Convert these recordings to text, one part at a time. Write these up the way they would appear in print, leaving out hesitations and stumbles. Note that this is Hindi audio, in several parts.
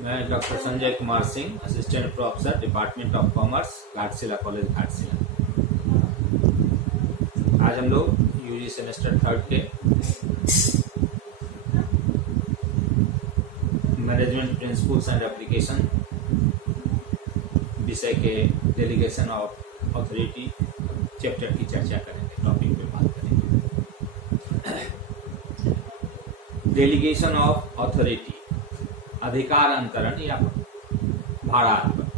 मैं doctor Sanjay Kumar Singh, assistant professor, department of commerce, Ghatshila college, Ghatshila. आज हम लोग यूजी सेमेस्टर 3 के मैनेजमेंट प्रिंसिपल्स एंड एप्लीकेशन विषय के डेलीगेशन ऑफ अथॉरिटी चैप्टर की चर्चा करेंगे, टॉपिक पे बात करेंगे। डेलीगेशन ऑफ अथॉरिटी, अधिकार अंतरण या भारांतरण।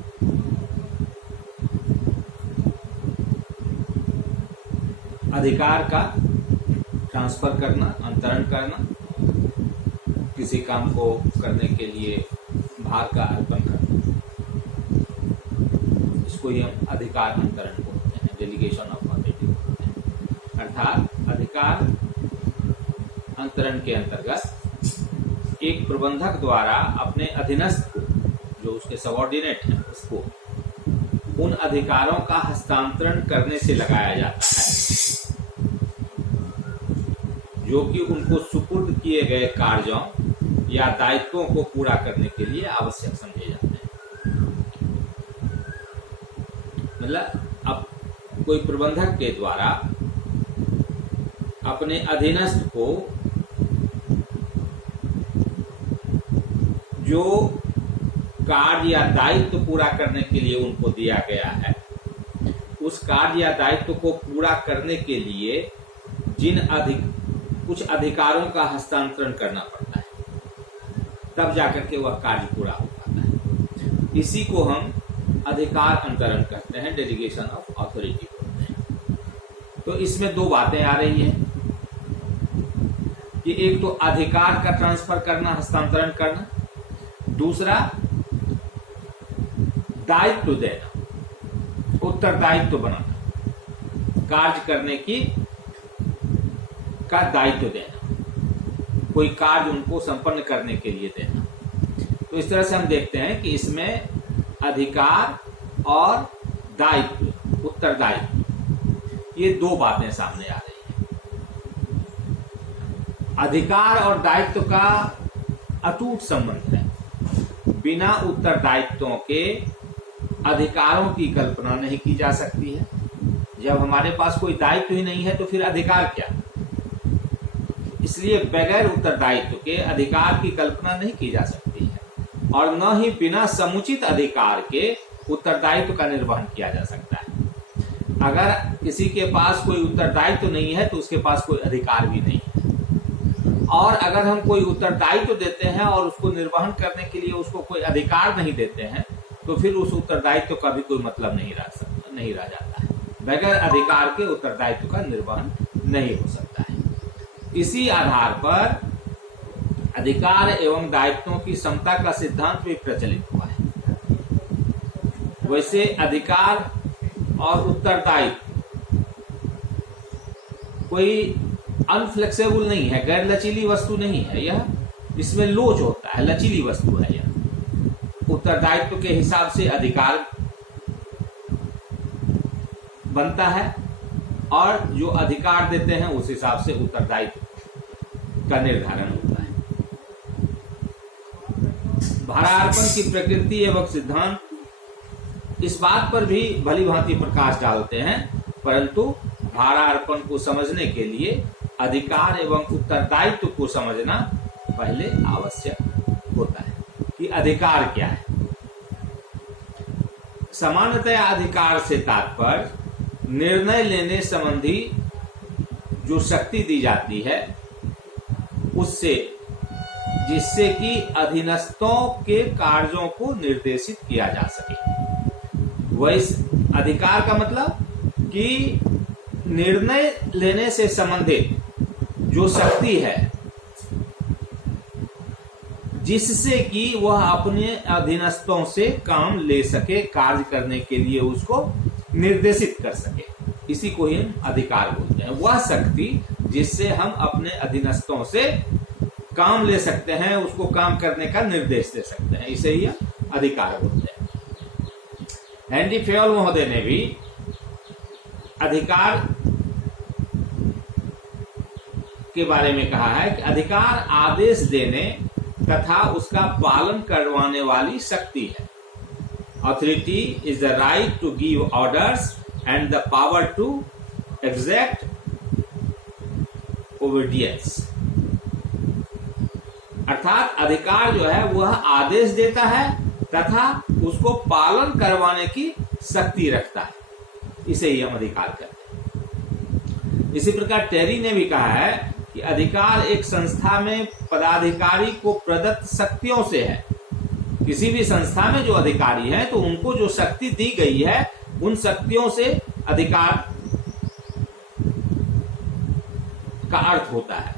अधिकार का ट्रांसफर करना, अंतरण करना, किसी काम को करने के लिए भार का अर्पण करना, इसको ही हम अधिकार अंतरण बोलते हैं, डेलीगेशन ऑफ अथॉरिटी बोलते हैं। अर्थात अधिकार अंतरण के अंतर्गत एक प्रबंधक द्वारा अपने अधीनस्थ को, जो उसके सबऑर्डिनेट हैं, उसको उन अधिकारों का हस्तांतरण करने से लगाया जाता है जो कि उनको सुपुर्द किए गए कार्यों या दायित्वों को पूरा करने के लिए आवश्यक समझे जाते हैं। मतलब अब कोई प्रबंधक के द्वारा अपने अधीनस्थ को जो कार्य या दायित्व पूरा करने के लिए उनको दिया गया है, उस कार्य या दायित्व को पूरा करने के लिए कुछ अधिकारों का हस्तांतरण करना पड़ता है, तब जाकर के वह कार्य पूरा हो पाता है। इसी को हम अधिकार अंतरण कहते हैं, डेलीगेशन ऑफ अथॉरिटी बोलते हैं। तो इसमें दो बातें आ रही हैं कि एक तो अधिकार का ट्रांसफर करना, हस्तांतरण करना, दूसरा दायित्व देना, उत्तरदायित्व बनाना, कार्य करने का दायित्व देना, कोई कार्य उनको संपन्न करने के लिए देना। तो इस तरह से हम देखते हैं कि इसमें अधिकार और दायित्व, उत्तरदायित्व, ये दो बातें सामने आ रही हैं। अधिकार और दायित्व का अटूट संबंध है। बिना उत्तरदायित्वों के अधिकारों की कल्पना नहीं की जा सकती है। जब हमारे पास कोई दायित्व ही नहीं है तो फिर अधिकार क्या? इसलिए बगैर उत्तरदायित्व के अधिकार की कल्पना नहीं की जा सकती है, और न ही बिना समुचित अधिकार के उत्तरदायित्व का निर्वहन किया जा सकता है। अगर किसी के पास कोई उत्तरदायित्व नहीं है तो उसके पास कोई अधिकार भी नहीं है, और अगर हम कोई उत्तरदायित्व देते हैं और उसको निर्वहन करने के लिए उसको कोई अधिकार नहीं देते हैं तो फिर उस उत्तरदायित्व का भी कोई मतलब नहीं रह जाता है। बगैर अधिकार के उत्तरदायित्व का निर्वहन नहीं हो सकता है। इसी आधार पर अधिकार एवं दायित्वों की समता का सिद्धांत भी प्रचलित हुआ है। वैसे अधिकार और उत्तरदायित्व कोई अनफ्लेक्सिबल नहीं है, गैर लचीली वस्तु नहीं है। यह इसमें लोच होता है, लचीली वस्तु है। यह उत्तरदायित्व के हिसाब से अधिकार बनता है, और जो अधिकार देते हैं उस हिसाब से उत्तरदायित्व का निर्धारण होता है। भारार्पण की प्रकृति एवं सिद्धांत इस बात पर भी भली भांति प्रकाश डालते हैं, परंतु भारार्पण को समझने के लिए अधिकार एवं उत्तरदायित्व को समझना पहले आवश्यक होता है कि अधिकार क्या है। सामान्यतया अधिकार से तात्पर्य निर्णय लेने संबंधी जो शक्ति दी जाती है उससे, जिससे कि अधीनस्थों के कार्यों को निर्देशित किया जा सके। वैसे अधिकार का मतलब कि निर्णय लेने से संबंधित जो शक्ति है, जिससे कि वह अपने अधीनस्थों से काम ले सके, कार्य करने के लिए उसको निर्देशित कर सके, इसी को ही हम अधिकार बोलते हैं। वह शक्ति जिससे हम अपने अधीनस्थों से काम ले सकते हैं, उसको काम करने का निर्देश दे सकते हैं, इसे ही अधिकार बोलते हैं। हेनरी फेयल महोदय ने भी अधिकार के बारे में कहा है कि अधिकार आदेश देने तथा उसका पालन करवाने वाली शक्ति है। Authority is the right to give orders and the power to exact obedience. अर्थात अधिकार जो है वह आदेश देता है तथा उसको पालन करवाने की शक्ति रखता है, इसे ही हम अधिकार कहते हैं। इसी प्रकार टेरी ने भी कहा है कि अधिकार एक संस्था में पदाधिकारी को प्रदत्त शक्तियों से है। किसी भी संस्था में जो अधिकारी हैं तो उनको जो शक्ति दी गई है उन शक्तियों से अधिकार का अर्थ होता है।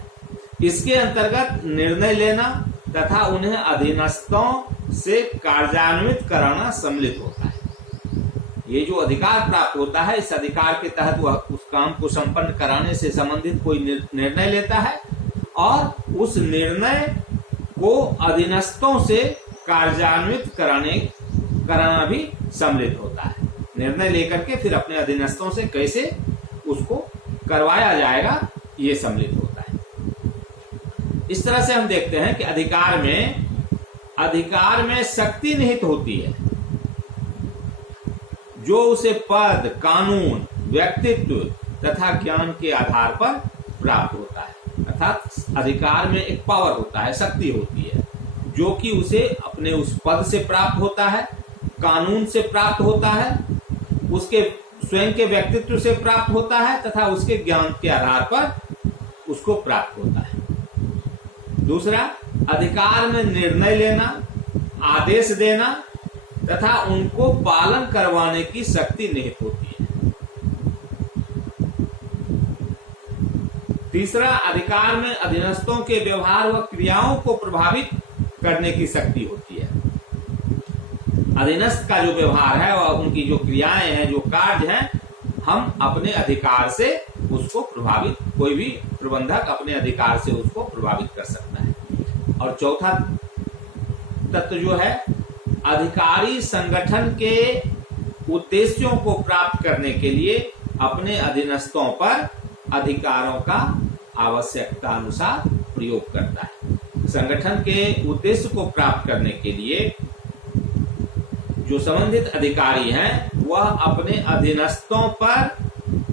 इसके अंतर्गत निर्णय लेना तथा उन्हें अधीनस्थों से कार्यान्वित कराना सम्मिलित होता है। ये जो अधिकार प्राप्त होता है, इस अधिकार के तहत वह उस काम को संपन्न कराने से संबंधित कोई निर्णय लेता है और उस निर्णय को अधीनस्थों से कार्यान्वित कराना भी सम्मिलित होता है। निर्णय लेकर के फिर अपने अधीनस्थों से कैसे उसको करवाया जाएगा, ये सम्मिलित होता है। इस तरह से हम देखते हैं कि अधिकार में शक्ति निहित होती है जो उसे पद, कानून, व्यक्तित्व तथा ज्ञान के आधार पर प्राप्त होता है। अर्थात अधिकार में एक पावर होता है, शक्ति होती है जो कि उसे अपने उस पद से प्राप्त होता है, कानून से प्राप्त होता है, उसके स्वयं के व्यक्तित्व से प्राप्त होता है तथा उसके ज्ञान के आधार पर उसको प्राप्त होता है। दूसरा, अधिकार में निर्णय लेना, आदेश देना तथा उनको पालन करवाने की शक्ति निहित होती है। तीसरा, अधिकार में अधीनस्थों के व्यवहार व क्रियाओं को प्रभावित करने की शक्ति होती है। अधीनस्थ का जो व्यवहार है और उनकी जो क्रियाएं हैं, जो कार्य हैं, हम अपने अधिकार से उसको प्रभावित, कोई भी प्रबंधक अपने अधिकार से उसको प्रभावित कर सकता है। और चौथा तत्व जो है, अधिकारी संगठन के उद्देश्यों को प्राप्त करने के लिए अपने अधीनस्थों पर अधिकारों का आवश्यकता अनुसार प्रयोग करता है। संगठन के उद्देश्य को प्राप्त करने के लिए जो संबंधित अधिकारी हैं वह अपने अधीनस्थों पर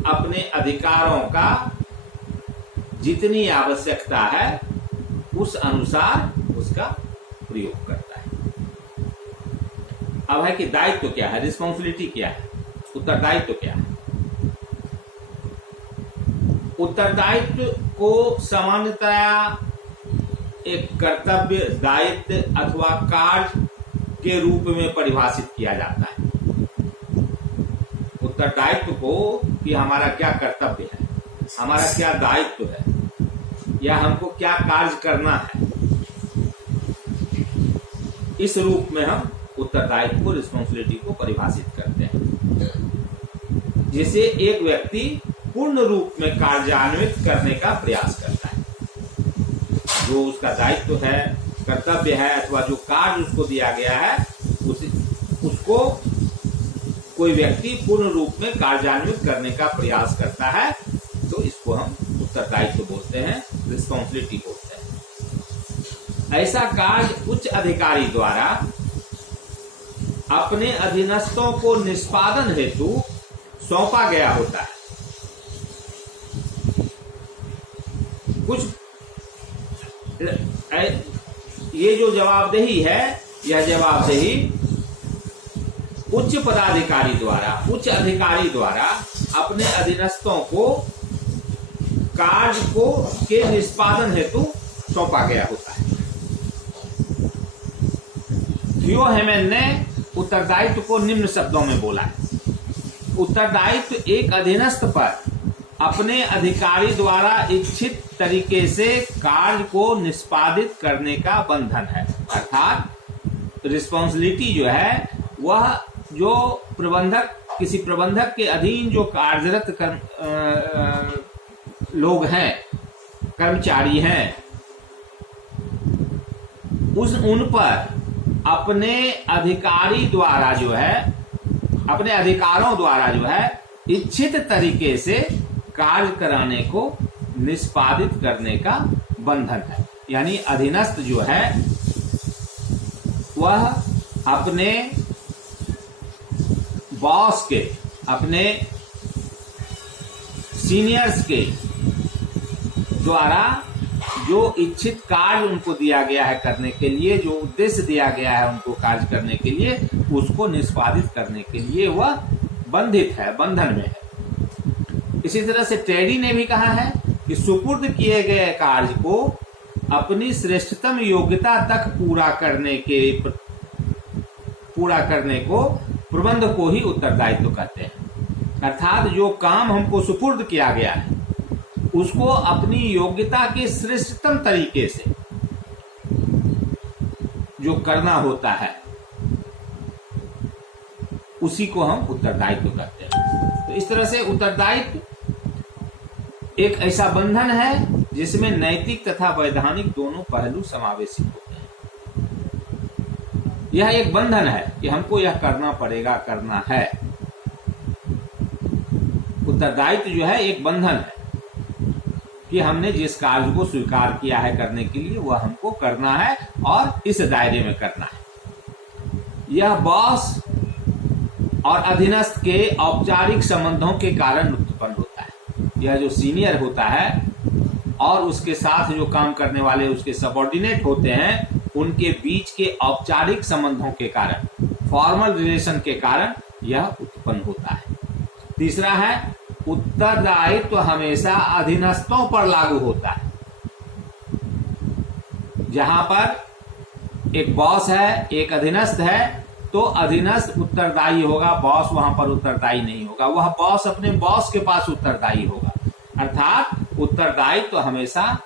अपने अधिकारों का जितनी आवश्यकता है उस अनुसार उसका प्रयोग करता है। अब है कि दायित्व क्या है, रिस्पॉन्सिबिलिटी क्या है, उत्तरदायित्व क्या है। उत्तरदायित्व को सामान्यतया एक कर्तव्य, दायित्व अथवा कार्य के रूप में परिभाषित किया जाता है। उत्तरदायित्व को कि हमारा क्या कर्तव्य है, हमारा क्या दायित्व है, या हमको क्या कार्य करना है, इस रूप में हम उत्तरदायित्व को, रिस्पॉन्सिबिलिटी को परिभाषित करते हैं, जिसे एक व्यक्ति पूर्ण रूप में कार्यान्वित करने का प्रयास करता है। जो उसका दायित्व है, कर्तव्य है अथवा जो कार्य उसको दिया गया है उसको कोई व्यक्ति पूर्ण रूप में कार्यान्वित करने का प्रयास करता है, तो इसको हम उत्तरदायित्व बोलते हैं, रिस्पॉन्सिबिलिटी बोलते हैं। ऐसा कार्य उच्च अधिकारी द्वारा अपने अधीनस्थों को निष्पादन हेतु सौंपा गया होता है। कुछ ये जो जवाबदेही है, यह जवाबदेही उच्च पदाधिकारी द्वारा, उच्च अधिकारी द्वारा अपने अधीनस्थों को कार्य को के निष्पादन हेतु सौंपा गया होता है। थियो हेमन ने उत्तरदायित्व को निम्न शब्दों में बोला है। उत्तरदायित्व एक अधीनस्थ पर अपने अधिकारी द्वारा इच्छित तरीके से कार्य को निष्पादित करने का बंधन है। अर्थात रिस्पॉन्सिबिलिटी जो है वह जो प्रबंधक, किसी प्रबंधक के अधीन जो कार्यरत लोग हैं, कर्मचारी हैं, उन पर अपने अधिकारी द्वारा जो है, अपने अधिकारों द्वारा जो है इच्छित तरीके से कार्य कराने को निष्पादित करने का बंधन है। यानी अधीनस्थ जो है वह अपने बॉस के, अपने सीनियर्स के द्वारा जो इच्छित कार्य उनको दिया गया है करने के लिए, जो उद्देश्य दिया गया है उनको कार्य करने के लिए, उसको निष्पादित करने के लिए वह बंधित है, बंधन में है। इसी तरह से टेडी ने भी कहा है कि सुपुर्द किए गए कार्य को अपनी श्रेष्ठतम योग्यता तक पूरा करने को प्रबंध को ही उत्तरदायित्व कहते हैं। अर्थात जो काम हमको सुपुर्द किया गया है उसको अपनी योग्यता के श्रेष्ठतम तरीके से जो करना होता है उसी को हम उत्तरदायित्व कहते हैं। तो इस तरह से उत्तरदायित्व एक ऐसा बंधन है जिसमें नैतिक तथा वैधानिक दोनों पहलू समावेशित होते हैं। यह एक बंधन है कि हमको यह करना पड़ेगा, करना है। उत्तरदायित्व जो है एक बंधन है कि हमने जिस कार्य को स्वीकार किया है करने के लिए वह हमको करना है और इस दायरे में करना है। यह बॉस और अधीनस्थ के औपचारिक संबंधों के कारण उत्पन्न होता है। यह जो सीनियर होता है और उसके साथ जो काम करने वाले उसके सबऑर्डिनेट होते हैं, उनके बीच के औपचारिक संबंधों के कारण, फॉर्मल रिलेशन के कारण यह उत्पन्न होता है। तीसरा है उत्तरदायित्व हमेशा अधीनस्थों पर लागू होता है। जहां पर एक बॉस है, एक अधीनस्थ है, तो अधीनस्थ उत्तरदायी होगा, बॉस वहां पर उत्तरदायी नहीं होगा। वह बॉस अपने बॉस के पास उत्तरदायी होगा। अर्थात उत्तरदायित्व हमेशा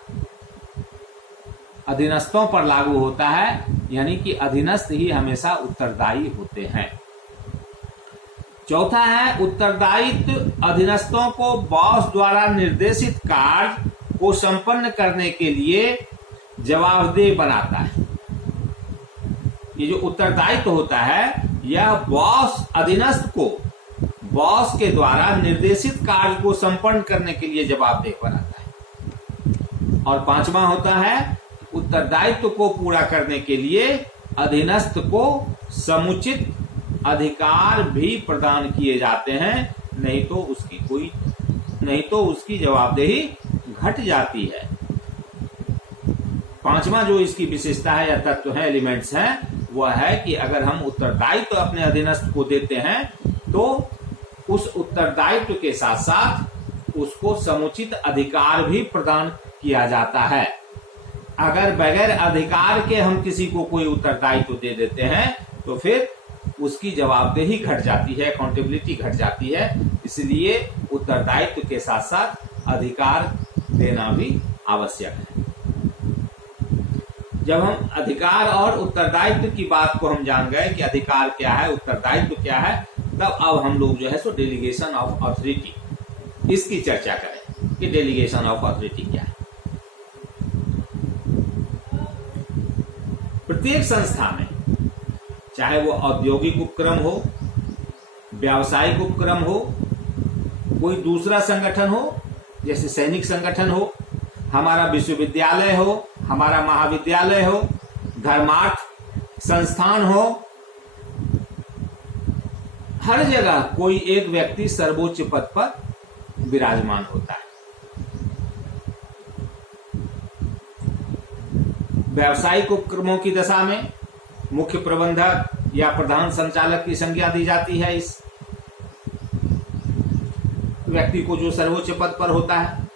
अधीनस्थों पर लागू होता है, यानी कि अधीनस्थ ही हमेशा उत्तरदायी होते हैं। चौथा है उत्तरदायित्व अधीनस्थों को बॉस द्वारा निर्देशित कार्य को संपन्न करने के लिए जवाबदेह बनाता है। ये जो उत्तरदायित्व होता है यह बॉस अधीनस्थ को बॉस के द्वारा निर्देशित कार्य को संपन्न करने के लिए जवाबदेह बनाता है। और पांचवा होता है उत्तरदायित्व को पूरा करने के लिए अधीनस्थ को समुचित अधिकार भी प्रदान किए जाते हैं, नहीं तो उसकी जवाबदेही घट जाती है। पांचवा जो इसकी विशेषता है या तत्व है, एलिमेंट्स हैं, वह है कि अगर हम उत्तरदायित्व अपने अधीनस्थ को देते हैं तो उस उत्तरदायित्व के साथ साथ उसको समुचित अधिकार भी प्रदान किया जाता है। अगर बगैर अधिकार के हम किसी को कोई उत्तरदायित्व दे देते हैं तो फिर उसकी जवाबदेही घट जाती है, अकाउंटेबिलिटी घट जाती है। इसलिए उत्तरदायित्व के साथ साथ अधिकार देना भी आवश्यक है। जब हम अधिकार और उत्तरदायित्व की बात को हम जान गए कि अधिकार क्या है, उत्तरदायित्व क्या है, तब अब हम लोग जो है सो डेलीगेशन ऑफ अथॉरिटी इसकी चर्चा करें कि डेलीगेशन ऑफ अथॉरिटी क्या है। प्रत्येक संस्था में, चाहे वो औद्योगिक उपक्रम हो, व्यावसायिक उपक्रम हो, कोई दूसरा संगठन हो, जैसे सैनिक संगठन हो, हमारा विश्वविद्यालय हो, हमारा महाविद्यालय हो, धर्मार्थ संस्थान हो, हर जगह कोई एक व्यक्ति सर्वोच्च पद पर विराजमान होता है। व्यावसायिक उपक्रमों की दशा में मुख्य प्रबंधक या प्रधान संचालक की संज्ञा दी जाती है इस व्यक्ति को जो सर्वोच्च पद पर होता है।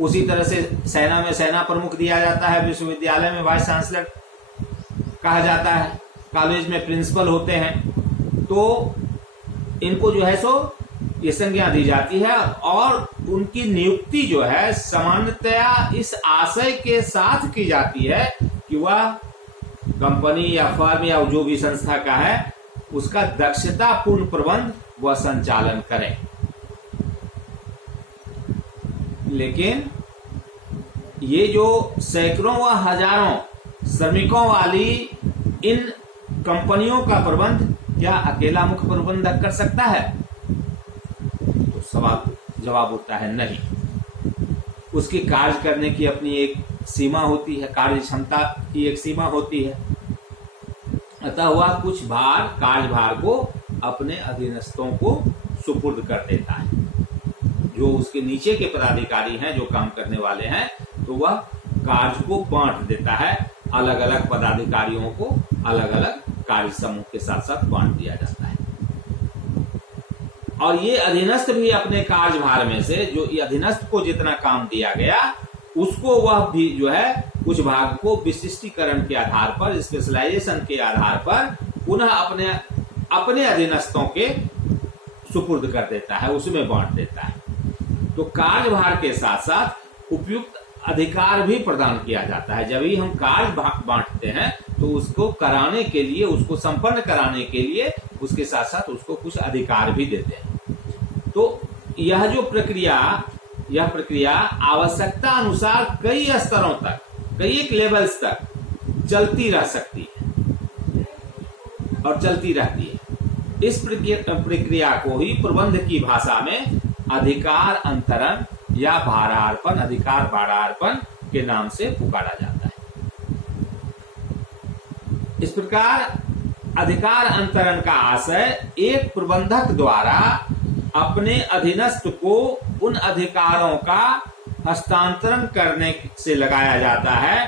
उसी तरह से सेना में सेना प्रमुख दिया जाता है, विश्वविद्यालय में वाइस चांसलर कहा जाता है, कॉलेज में प्रिंसिपल होते हैं। तो इनको जो है सो ये संज्ञा दी जाती है और उनकी नियुक्ति जो है सामान्यतया इस आशय के साथ की जाती है कि वह कंपनी या फर्म या जो भी संस्था का है उसका दक्षतापूर्ण प्रबंध व संचालन करें। लेकिन ये जो सैकड़ों व हजारों श्रमिकों वाली इन कंपनियों का प्रबंध क्या अकेला मुख्य प्रबंधक कर सकता है? तो सवाल जवाब होता है नहीं। उसकी कार्य करने की अपनी एक सीमा होती है, कार्य क्षमता की एक सीमा होती है। अतः वह कुछ कार्यभार को अपने अधीनस्थों को सुपुर्द कर देता है। जो उसके नीचे के पदाधिकारी हैं, जो काम करने वाले हैं, तो वह कार्य को बांट देता है। अलग अलग पदाधिकारियों को अलग अलग कार्य समूह के साथ साथ बांट दिया जाता है। और ये अधीनस्थ भी अपने कार्यभार में से जो अधीनस्थ को जितना काम दिया गया, उसको वह भी जो है कुछ भाग को विशिष्टीकरण के आधार पर, स्पेशलाइजेशन के आधार पर पुनः अपने अधीनस्थों के सुपुर्द कर देता है, उसमें बांट देता है। तो कार्यभार के साथ साथ उपयुक्त अधिकार भी प्रदान किया जाता है। जब भी हम कार्य बांटते हैं तो उसको कराने के लिए, उसको संपन्न कराने के लिए उसके साथ साथ उसको कुछ अधिकार भी देते हैं। तो यह जो प्रक्रिया आवश्यकता अनुसार कई स्तरों तक, कई एक लेवल्स तक चलती रह सकती है और चलती रहती है। इस प्रक्रिया को ही प्रबंध की भाषा में अधिकार अंतरण या भारार्पण, अधिकार भारार्पण के नाम से पुकारा जाता है। इस प्रकार अधिकार अंतरण का आशय एक प्रबंधक द्वारा अपने अधीनस्थ को उन अधिकारों का हस्तांतरण करने से लगाया जाता है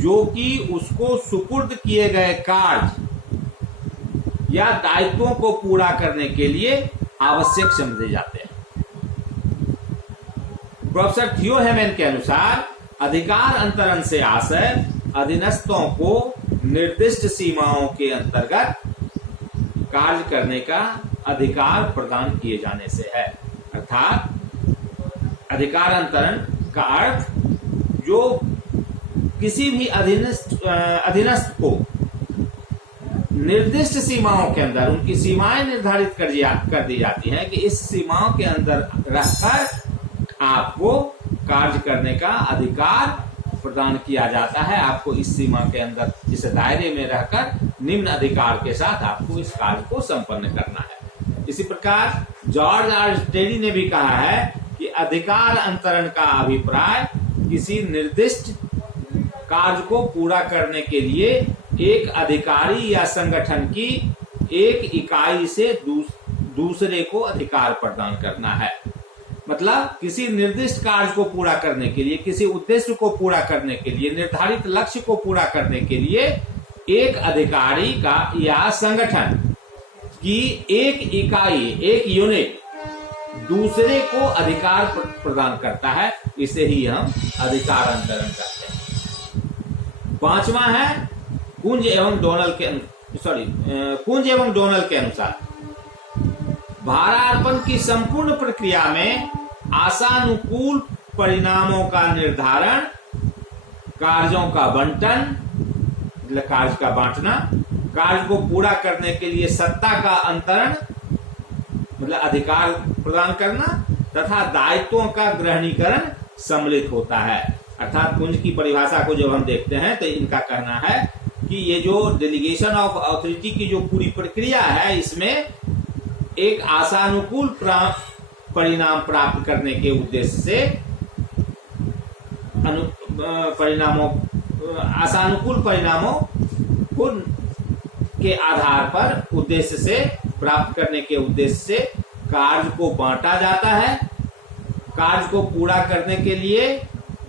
जो कि उसको सुपुर्द किए गए कार्य या दायित्वों को पूरा करने के लिए आवश्यक समझे जाते हैं। प्रोफेसर थियो हेमन के अनुसार अधिकार अंतरण से आशय अधीनस्थों को निर्दिष्ट सीमाओं के अंतर्गत कार्य करने का अधिकार प्रदान किए जाने से है। अर्थात अधिकार अंतरण का अर्थ जो किसी भी अधीनस्थ को निर्दिष्ट सीमाओं के अंदर, उनकी सीमाएं निर्धारित कर दी जाती हैं कि इस सीमाओं के अंदर रहकर आपको कार्य करने का अधिकार प्रदान किया जाता है। आपको इस सीमा के अंदर, इस दायरे में रहकर निम्न अधिकार के साथ आपको इस कार्य को संपन्न करना है। इसी प्रकार जॉर्ज आर स्टेडी ने भी कहा है कि अधिकार अंतरण का अभिप्राय किसी निर्दिष्ट कार्य को पूरा करने के लिए एक अधिकारी या संगठन की एक इकाई से दूसरे को अधिकार प्रदान करना है। मतलब किसी निर्दिष्ट कार्य को पूरा करने के लिए, किसी उद्देश्य को पूरा करने के लिए, निर्धारित लक्ष्य को पूरा करने के लिए एक अधिकारी का या संगठन की एक इकाई, एक यूनिट दूसरे को अधिकार प्रदान करता है। इसे ही हम अधिकार अंतरण कहते हैं। पांचवा है कुंज एवं डोनल के अनुसार भारार्पण की संपूर्ण प्रक्रिया में आशानुकूल परिणामों का निर्धारण, कार्यों का बंटन, मतलब कार्य का बांटना, कार्य को पूरा करने के लिए सत्ता का अंतरण, मतलब अधिकार प्रदान करना, तथा दायित्वों का ग्रहणीकरण सम्मिलित होता है। अर्थात कुंज की परिभाषा को जब हम देखते हैं तो इनका कहना है कि ये जो डेलीगेशन ऑफ अथॉरिटी की जो पूरी प्रक्रिया है, इसमें एक आशानुकूल परिणाम प्राप्त करने के उद्देश्य से आशानुकूल परिणामों के आधार पर उद्देश्य से प्राप्त करने के उद्देश्य से कार्य को बांटा जाता है। कार्य को पूरा करने के लिए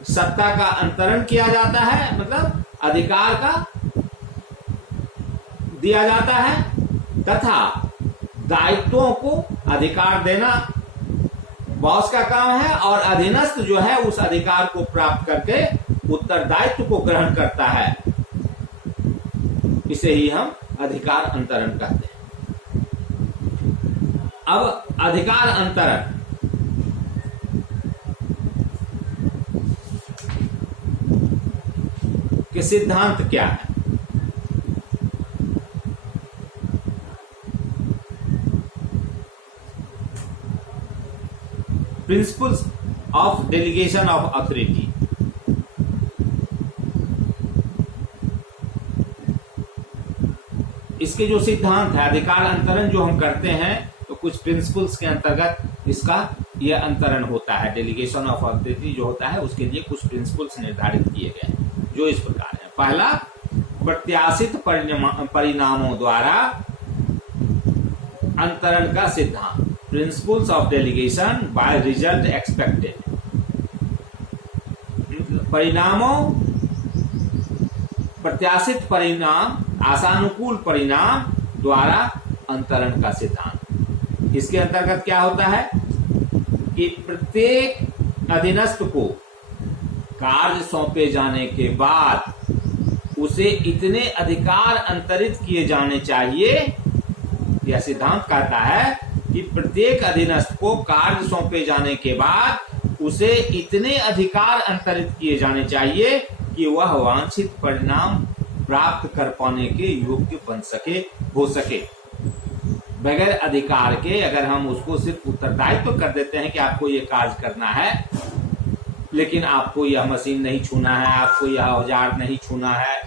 सत्ता का अंतरण किया जाता है, मतलब अधिकार का दिया जाता है, तथा दायित्वों को अधिकार देना बॉस का काम है और अधीनस्थ जो है उस अधिकार को प्राप्त करके उत्तरदायित्व को ग्रहण करता है। इसे ही हम अधिकार अंतरण कहते हैं। अब अधिकार अंतरण के सिद्धांत क्या है? Principles of delegation of authority. इसके जो सिद्धांत है, अधिकार अंतरण जो हम करते हैं, तो कुछ प्रिंसिपल्स के अंतर्गत इसका यह अंतरण होता है, डेलीगेशन ऑफ अथॉरिटी जो होता है उसके लिए कुछ प्रिंसिपल्स निर्धारित किए गए हैं जो इस प्रकार है। पहला, प्रत्याशित परिणामों द्वारा अंतरण का सिद्धांत, principles of delegation by result expected. प्रत्याशित परिणाम, आशानुकूल परिणाम द्वारा अंतरण का सिद्धांत। इसके अंतर्गत क्या होता है कि प्रत्येक अधीनस्थ को कार्य सौंपे जाने के बाद उसे इतने अधिकार अंतरित किए जाने चाहिए। यह सिद्धांत कहता है कि प्रत्येक अधीनस्थ को कार्य सौंपे जाने के बाद उसे इतने अधिकार अंतरित किए जाने चाहिए कि वह वांछित परिणाम प्राप्त कर पाने के योग्य हो सके। बगैर अधिकार के अगर हम उसको सिर्फ उत्तरदायित्व कर देते हैं कि आपको ये कार्य करना है, लेकिन आपको यह मशीन नहीं छूना है, आपको यह औजार नहीं छूना है,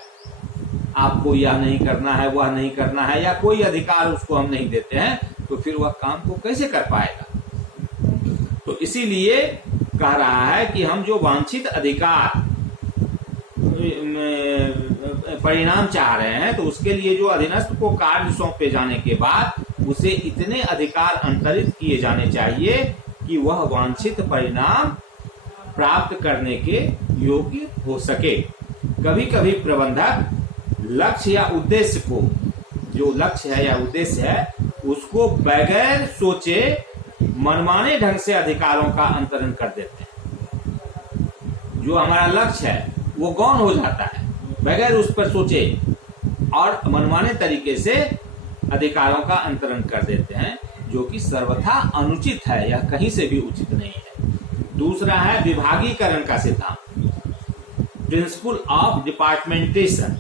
आपको यह नहीं करना है, वह नहीं करना है, या कोई अधिकार उसको हम नहीं देते हैं, तो फिर वह काम को कैसे कर पाएगा। तो इसीलिए कह रहा है कि हम जो वांछित अधिकार परिणाम चाह रहे हैं, तो उसके लिए जो अधीनस्थ को कार्य सौंपे जाने के बाद उसे इतने अधिकार अंतरित किए जाने चाहिए कि वह वांछित परिणाम प्राप्त करने के योग्य हो सके। कभी कभी प्रबंधक लक्ष्य या उद्देश्य को, जो लक्ष्य है या उद्देश्य है, उसको बगैर सोचे मनमाने ढंग से अधिकारों का अंतरण कर देते हैं। जो हमारा लक्ष्य है वो गौण हो जाता है, बगैर उस पर सोचे और मनमाने तरीके से अधिकारों का अंतरण कर देते हैं, जो कि सर्वथा अनुचित है या कहीं से भी उचित नहीं है। दूसरा है विभागीकरण का सिद्धांत, principle of departmentation.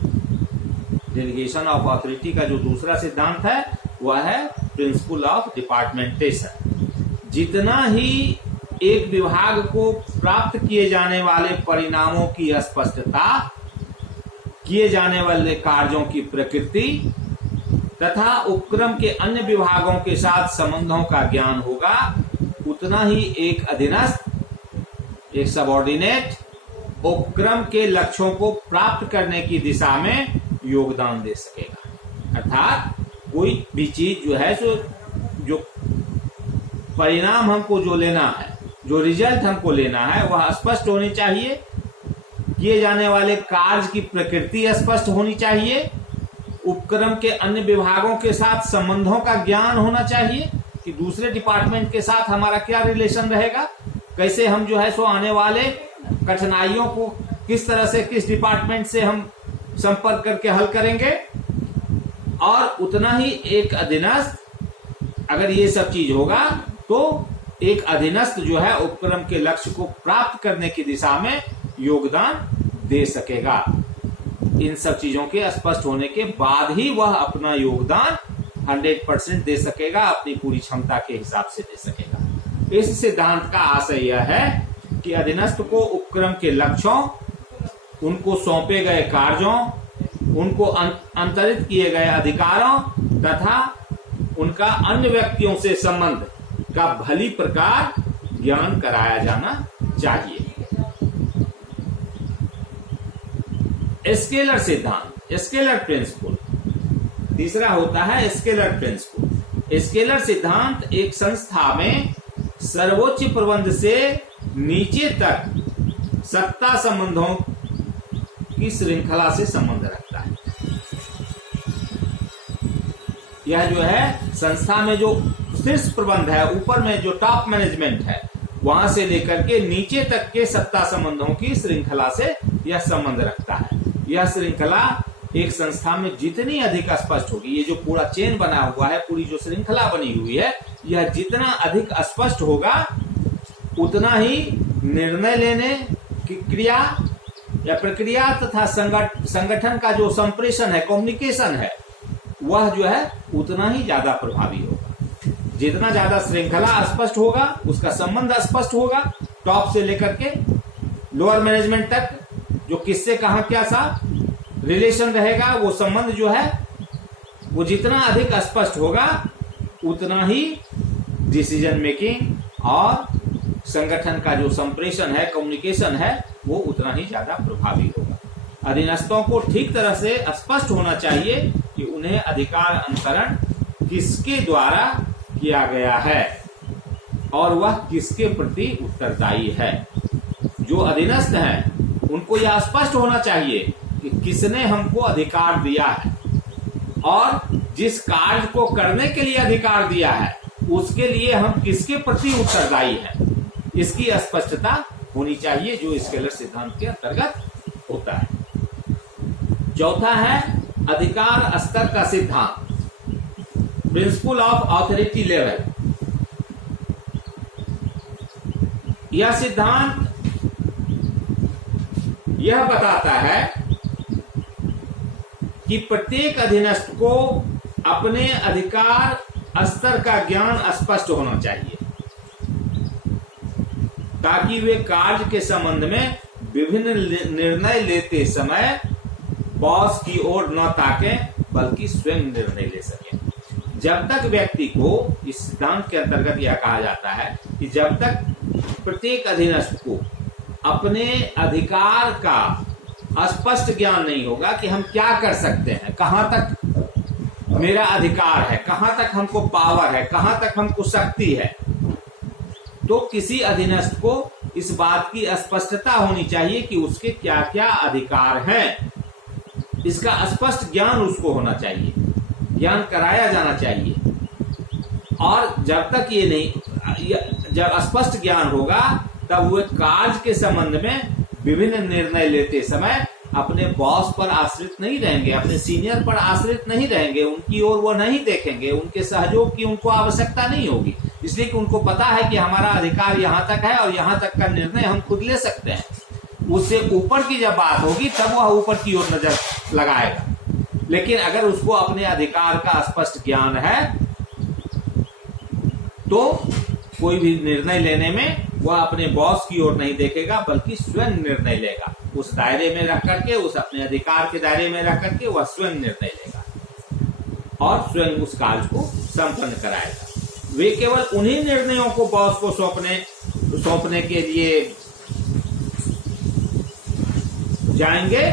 Delegation of authority का जो दूसरा सिद्धांत है वह है प्रिंसिपल ऑफ डिपार्टमेंटेशन। जितना ही एक विभाग को प्राप्त किए जाने वाले परिणामों की स्पष्टता, किए जाने वाले कार्यों की प्रकृति तथा उपक्रम के अन्य विभागों के साथ संबंधों का ज्ञान होगा, उतना ही एक अधीनस्थ, एक सबऑर्डिनेट उपक्रम के लक्ष्यों को प्राप्त करने की दिशा में योगदान दे सकेगा। अर्थात कोई भी चीज जो है, जो परिणाम हमको जो लेना है, जो रिजल्ट हमको लेना है, वह स्पष्ट होनी चाहिए। किए जाने वाले कार्य की प्रकृति स्पष्ट होनी चाहिए। उपक्रम के अन्य विभागों के साथ संबंधों का ज्ञान होना चाहिए कि दूसरे डिपार्टमेंट के साथ हमारा क्या रिलेशन रहेगा, कैसे हम जो है सो आने वाले कठिनाइयों को किस तरह से, किस डिपार्टमेंट से हम संपर्क करके हल करेंगे। और उतना ही एक अधीनस्थ, अगर ये सब चीज होगा तो एक अधीनस्थ जो है उपक्रम के लक्ष्य को प्राप्त करने की दिशा में योगदान दे सकेगा। इन सब चीजों के स्पष्ट होने के बाद ही वह अपना योगदान 100% दे सकेगा, अपनी पूरी क्षमता के हिसाब से दे सकेगा। इस सिद्धांत का आशय यह है कि अधीनस्थ को उपक्रम के लक्ष्यों, उनको सौंपे गए कार्यों, उनको अंतरित किए गए अधिकारों तथा उनका अन्य व्यक्तियों से संबंध का भली प्रकार ज्ञान कराया जाना चाहिए। स्केलर सिद्धांत, स्केलर प्रिंसिपल। तीसरा होता है स्केलर प्रिंसिपल। स्केलर सिद्धांत एक संस्था में सर्वोच्च प्रबंध से नीचे तक सत्ता संबंधों की श्रृंखला से संबंध रखता है। यह जो है संस्था में जो शीर्ष प्रबंध है, ऊपर में जो टॉप मैनेजमेंट है, वहां से लेकर के नीचे तक के सत्ता संबंधों की श्रृंखला से यह संबंध रखता है। यह श्रृंखला एक संस्था में जितनी अधिक स्पष्ट होगी, ये जो पूरा चेन बना हुआ है, पूरी जो श्रृंखला बनी हुई है, यह जितना अधिक स्पष्ट होगा, उतना ही निर्णय लेने की क्रिया या प्रक्रिया तथा संगठन का जो संप्रेषण है, कम्युनिकेशन है, वह जो है उतना ही ज्यादा प्रभावी होगा। जितना ज्यादा श्रृंखला स्पष्ट होगा, उसका संबंध स्पष्ट होगा, टॉप से लेकर के लोअर मैनेजमेंट तक जो किससे कहां क्या सा रिलेशन रहेगा, वो संबंध जो है वो जितना अधिक स्पष्ट होगा, उतना ही डिसीजन मेकिंग और संगठन का जो संप्रेषण है, कम्युनिकेशन है, वो उतना ही ज्यादा प्रभावी होगा। अधीनस्थों को ठीक तरह से स्पष्ट होना चाहिए कि उन्हें अधिकार अंतरण किसके द्वारा किया गया है और वह किसके प्रति उत्तरदायी है। जो अधीनस्थ हैं उनको यह स्पष्ट होना चाहिए कि किसने हमको अधिकार दिया है और जिस कार्य को करने के लिए अधिकार दिया है उसके लिए हम किसके प्रति उत्तरदायी हैं। इसकी स्पष्टता होनी चाहिए जो स्केलर सिद्धांत के अंतर्गत होता है। चौथा है अधिकार स्तर का सिद्धांत, प्रिंसिपल ऑफ ऑथोरिटी लेवल। यह सिद्धांत यह बताता है कि प्रत्येक अधीनस्थ को अपने अधिकार स्तर का ज्ञान स्पष्ट होना चाहिए ताकि वे कार्य के संबंध में विभिन्न निर्णय लेते समय बॉस की ओर न ताकें बल्कि स्वयं निर्णय ले सकें। जब तक व्यक्ति को, इस सिद्धांत के अंतर्गत यह कहा जाता है कि जब तक प्रत्येक अधीनस्थ को अपने अधिकार का स्पष्ट ज्ञान नहीं होगा कि हम क्या कर सकते हैं, कहां तक मेरा अधिकार है, कहां तक हमको पावर है, कहां तक हमको शक्ति है, तो किसी अधीनस्थ को इस बात की स्पष्टता होनी चाहिए कि उसके क्या क्या अधिकार हैं। इसका स्पष्ट ज्ञान उसको होना चाहिए, ज्ञान कराया जाना चाहिए। और जब तक ये नहीं, जब स्पष्ट ज्ञान होगा तब वे कार्य के संबंध में विभिन्न निर्णय लेते समय अपने बॉस पर आश्रित नहीं रहेंगे, अपने सीनियर पर आश्रित नहीं रहेंगे, उनकी ओर वो नहीं देखेंगे, उनके सहयोग की उनको आवश्यकता नहीं होगी, इसलिए कि उनको पता है कि हमारा अधिकार यहाँ तक है और यहाँ तक का निर्णय हम खुद ले सकते हैं। उससे ऊपर की जब बात होगी तब वह ऊपर की ओर नजर लगाएगा। लेकिन अगर उसको अपने अधिकार का स्पष्ट ज्ञान है तो कोई भी निर्णय लेने में वह अपने बॉस की ओर नहीं देखेगा बल्कि स्वयं निर्णय लेगा। उस दायरे में रह करके, उस अपने अधिकार के दायरे में रह करके वह स्वयं निर्णय लेगा और स्वयं उस कार्य को संपन्न कराएगा। वे केवल उन्हीं निर्णयों को बॉस को सौंपने के लिए जाएंगे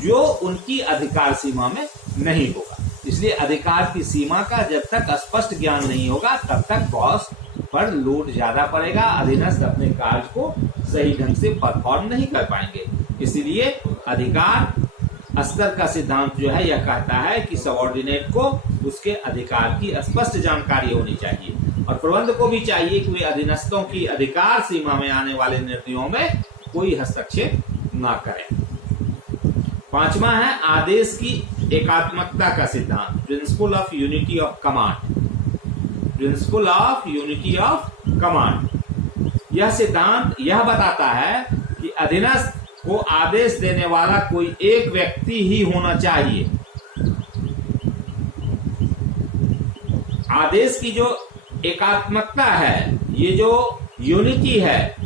जो उनकी अधिकार सीमा में नहीं होगा। इसलिए अधिकार की सीमा का जब तक स्पष्ट ज्ञान नहीं होगा तब तक बॉस पर लोड ज्यादा पड़ेगा, अधीनस्थ अपने कार्य को सही ढंग से परफॉर्म नहीं कर पाएंगे। इसलिए अधिकार स्तर का सिद्धांत जो है यह कहता है कि सबऑर्डिनेट को उसके अधिकार की स्पष्ट जानकारी होनी चाहिए और प्रबंध को भी चाहिए कि वे अधीनस्थों की अधिकार सीमा में आने वाले निर्णयों में कोई हस्तक्षेप न करें। पांचवा है आदेश की एकात्मकता का सिद्धांत, principle of unity of command. Principle of unity of command यह सिद्धांत यह बताता है कि अधीनस्थ को आदेश देने वाला कोई एक व्यक्ति ही होना चाहिए। आदेश की जो एकात्मकता है, ये जो यूनिटी है,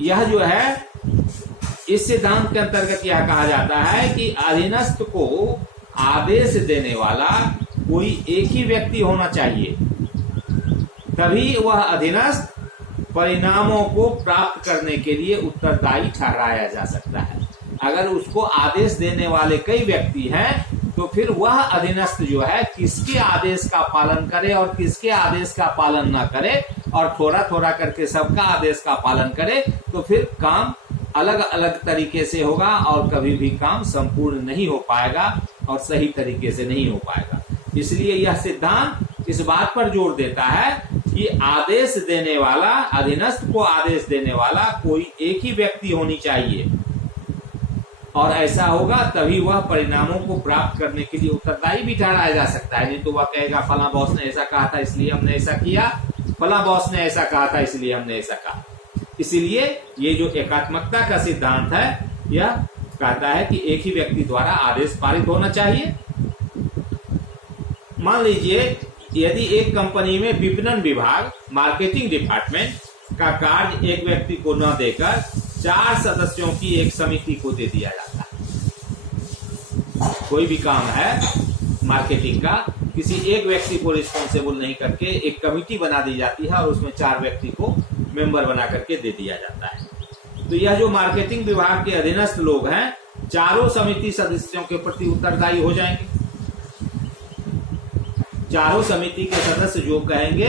यह जो है इस सिद्धांत के अंतर्गत यह कहा जाता है कि अधीनस्थ को आदेश देने वाला कोई एक ही व्यक्ति होना चाहिए, तभी वह अधीनस्थ परिणामों को प्राप्त करने के लिए उत्तरदायी ठहराया जा सकता है। अगर उसको आदेश देने वाले कई व्यक्ति हैं तो फिर वह अधीनस्थ जो है किसके आदेश का पालन करे और किसके आदेश का पालन न करे और थोड़ा थोड़ा करके सबका आदेश का पालन करे तो फिर काम अलग अलग तरीके से होगा और कभी भी काम संपूर्ण नहीं हो पाएगा और सही तरीके से नहीं हो पाएगा। इसलिए यह सिद्धांत इस बात पर जोर देता है कि आदेश देने वाला, अधीनस्थ को आदेश देने वाला कोई एक ही व्यक्ति होनी चाहिए और ऐसा होगा तभी वह परिणामों को प्राप्त करने के लिए उत्तरदायी भी ठहराया जा सकता है। नहीं तो वह कहेगा फला बॉस ने ऐसा कहा था इसलिए हमने ऐसा किया, फला बॉस ने ऐसा कहा था इसलिए हमने ऐसा कहा। इसीलिए ये जो एकात्मकता का सिद्धांत है यह कहता है कि एक ही व्यक्ति द्वारा आदेश पारित होना चाहिए। मान लीजिए यदि एक कंपनी में विपणन विभाग, मार्केटिंग डिपार्टमेंट का कार्य एक व्यक्ति को न देकर 4 सदस्यों की एक समिति को दे दिया जाता है। कोई भी काम है मार्केटिंग का, किसी एक व्यक्ति को रिस्पॉन्सिबल नहीं करके एक कमिटी बना दी जाती है और उसमें 4 व्यक्ति को मेंबर बना करके दे दिया जाता है। तो यह जो मार्केटिंग विभाग के अधीनस्थ लोग हैं, चारों समिति सदस्यों के प्रति उत्तरदायी हो जाएंगे। चारों समिति के सदस्य जो कहेंगे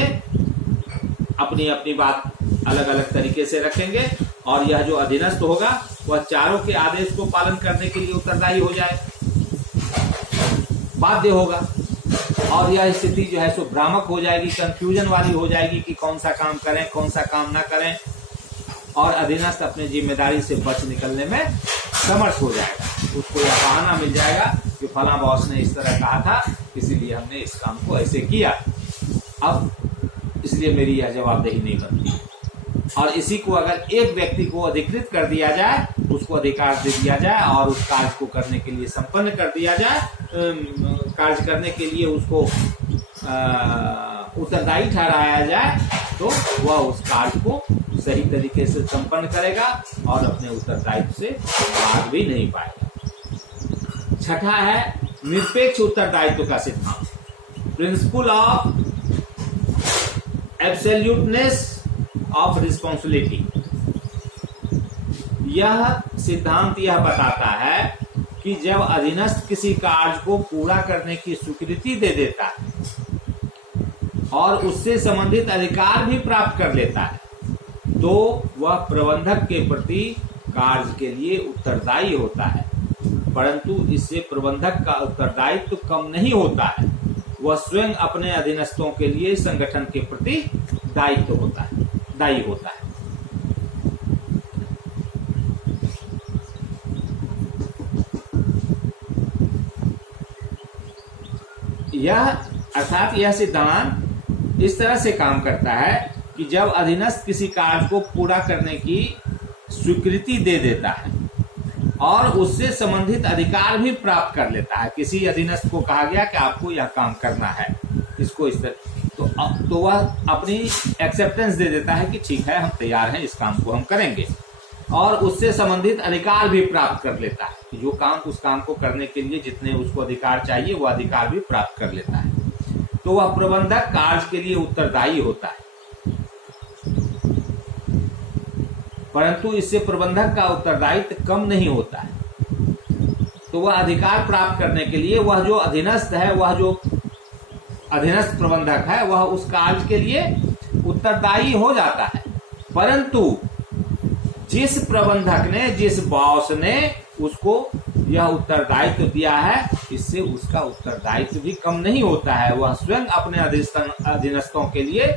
अपनी अपनी बात अलग अलग तरीके से रखेंगे, और यह जो अधीनस्थ होगा वह चारों के आदेश को पालन करने के लिए उत्तरदायी हो जाए, बाध्य होगा। और यह स्थिति जो है सो भ्रामक हो जाएगी, कंफ्यूजन वाली हो जाएगी कि कौन सा काम करें कौन सा काम ना करें, और अधीनस्थ अपने जिम्मेदारी से बच निकलने में समर्थ हो जाएगा। उसको यह बहाना मिल जाएगा कि फला बॉस ने इस तरह कहा था, इसीलिए हमने इस काम को ऐसे किया, अब इसलिए मेरी यह जवाबदेही नहीं बनती। और इसी को अगर एक व्यक्ति को अधिकृत कर दिया जाए, उसको अधिकार दे दिया जाए और उस कार्य को करने के लिए संपन्न कर दिया जाए, कार्य करने के लिए उसको उत्तरदायी ठहराया जाए, तो वह उस कार्य को सही तरीके से संपन्न करेगा और अपने उत्तरदायित्व से भाग भी नहीं पाएगा। छठा है निरपेक्ष उत्तरदायित्व का सिद्धांत, principle of absoluteness of responsibility. यह सिद्धांत यह बताता है कि जब अधीनस्थ किसी कार्य को पूरा करने की स्वीकृति दे देता है और उससे संबंधित अधिकार भी प्राप्त कर लेता है, तो वह प्रबंधक के प्रति कार्य के लिए उत्तरदायी होता है। परंतु इससे प्रबंधक का उत्तरदायित्व कम नहीं होता है, वह स्वयं अपने अधीनस्थों के लिए संगठन के प्रति दायी होता है। यह सिद्धांत इस तरह से काम करता है कि जब अधीनस्थ किसी कार्य को पूरा करने की स्वीकृति दे देता है और उससे संबंधित अधिकार भी प्राप्त कर लेता है, किसी अधीनस्थ को कहा गया कि आपको यह काम करना है, इसको इस तरह, तो वह अपनी एक्सेप्टेंस दे देता है कि ठीक है, हम तैयार हैं, इस काम को हम करेंगे, और उससे संबंधित अधिकार भी प्राप्त कर लेता है कि जो काम उस काम को करने के लिए जितने उसको अधिकार चाहिए वो अधिकार भी प्राप्त कर लेता है। तो वह प्रबंधक कार्य के लिए उत्तरदायी होता है, परंतु इससे प्रबंधक का उत्तरदायित्व कम नहीं होता है। तो वह अधिकार प्राप्त करने के लिए वह जो अधीनस्थ है, वह जो अधीनस्थ प्रबंधक है, वह उस कार्य के लिए उत्तरदायी हो जाता है। परंतु जिस प्रबंधक ने, जिस बॉस ने उसको यह उत्तरदायित्व दिया है, इससे उसका उत्तरदायित्व भी कम नहीं होता है। वह स्वयं अपने अधीनस्थों के लिए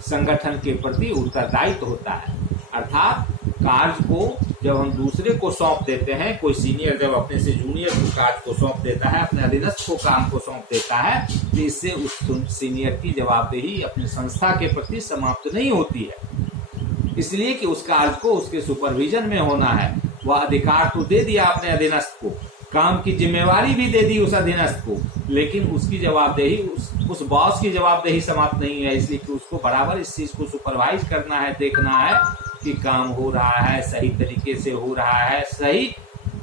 संगठन के प्रति उत्तरदायित्व होता है। अर्थात कार्य को जब हम दूसरे को सौंप देते हैं, कोई सीनियर जब अपने से जूनियर को कार्य को सौंप देता है, अपने अधीनस्थ को काम को सौंप देता है, तो इससे उस सीनियर की जवाबदेही अपनी संस्था के प्रति समाप्त नहीं होती है, इसलिए कि उस कार्य को उसके सुपरविजन में होना है। वह अधिकार तो दे दिया अपने अधीनस्थ को, काम की जिम्मेवारी भी दे दी उस अधीनस्थ को, लेकिन उसकी जवाबदेही उस बॉस की जवाबदेही समाप्त नहीं है, इसलिए कि उसको बराबर इस चीज को सुपरवाइज करना है, देखना है कि काम हो रहा है, सही तरीके से हो रहा है, सही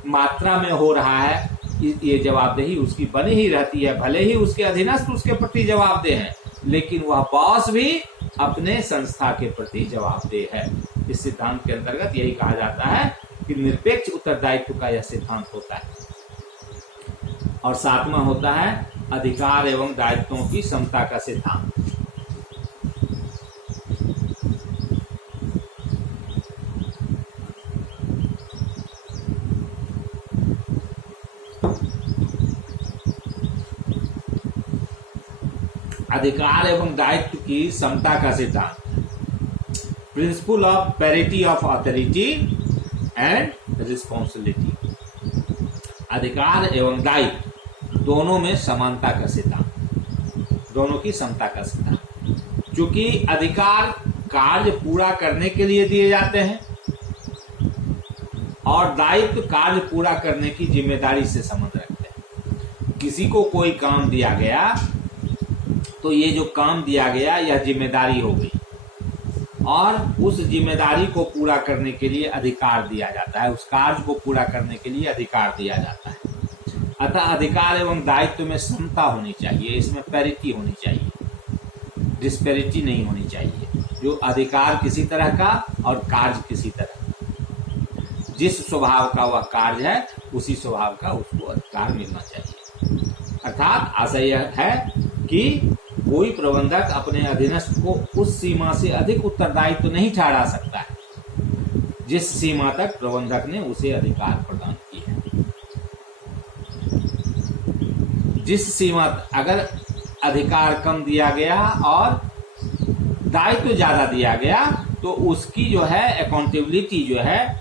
मात्रा में हो रहा है। ये जवाबदेही उसकी बनी ही रहती है, भले ही उसके अधीनस्थ उसके प्रति जवाबदेह हैं, लेकिन वह बॉस भी अपने संस्था के प्रति जवाबदेह है। इस सिद्धांत के अंतर्गत यही कहा जाता है कि निरपेक्ष उत्तरदायित्व का यह सिद्धांत होता है। और सातवां होता है अधिकार एवं दायित्वों की समता का सिद्धांत। अधिकार एवं दायित्व की समता का सिद्धांत, principle of parity of authority and responsibility. अधिकार एवं दायित्व दोनों में समानता का सिद्धांत, दोनों की समता का सिद्धांत। चूंकि अधिकार कार्य पूरा करने के लिए दिए जाते हैं और दायित्व कार्य पूरा करने की जिम्मेदारी से संबंध रखते हैं। किसी को कोई काम दिया गया तो ये जो काम दिया गया यह जिम्मेदारी हो गई, और उस जिम्मेदारी को पूरा करने के लिए अधिकार दिया जाता है, उस कार्य को पूरा करने के लिए अधिकार दिया जाता है। अतः अधिकार एवं दायित्व में समता होनी चाहिए, इसमें पैरिटी होनी चाहिए, डिस्पैरिटी नहीं होनी चाहिए। जो अधिकार किसी तरह का और कार्य किसी तरह, जिस स्वभाव का वह कार्य है उसी स्वभाव का उसको अधिकार मिलना चाहिए। अर्थात आशय यह है कि कोई प्रबंधक अपने अधीनस्थ को उस सीमा से अधिक उत्तरदायित्व तो नहीं ठहरा सकता है जिस सीमा तक प्रबंधक ने उसे अधिकार प्रदान किया है। जिस सीमा, अगर अधिकार कम दिया गया और दायित्व ज्यादा दिया गया तो उसकी जो है अकाउंटेबिलिटी जो है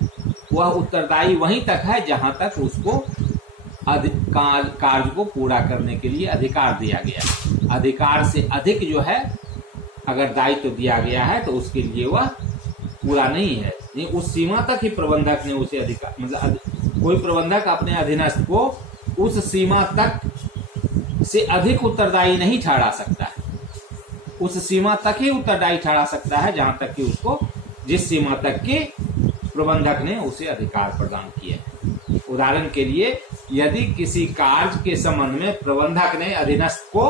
वह उत्तरदायी वहीं तक है जहां तक उसको कार्य को पूरा करने के लिए अधिकार दिया गया। अधिकार से अधिक जो है अगर दायित्व दिया गया है तो उसके लिए वह पूरा नहीं है। नहीं, उस सीमा तक ही प्रबंधक ने उसे अधिकार, मतलब कोई प्रबंधक अपने अधीनस्थ को उस सीमा तक से अधिक उत्तरदायी नहीं ठहरा सकता है। उस सीमा तक ही उत्तरदायी ठहरा सकता है जहां तक कि उसको, जिस सीमा तक के प्रबंधक ने उसे अधिकार प्रदान किया है। उदाहरण के लिए, यदि किसी कार्य के संबंध में प्रबंधक ने अधीनस्थ को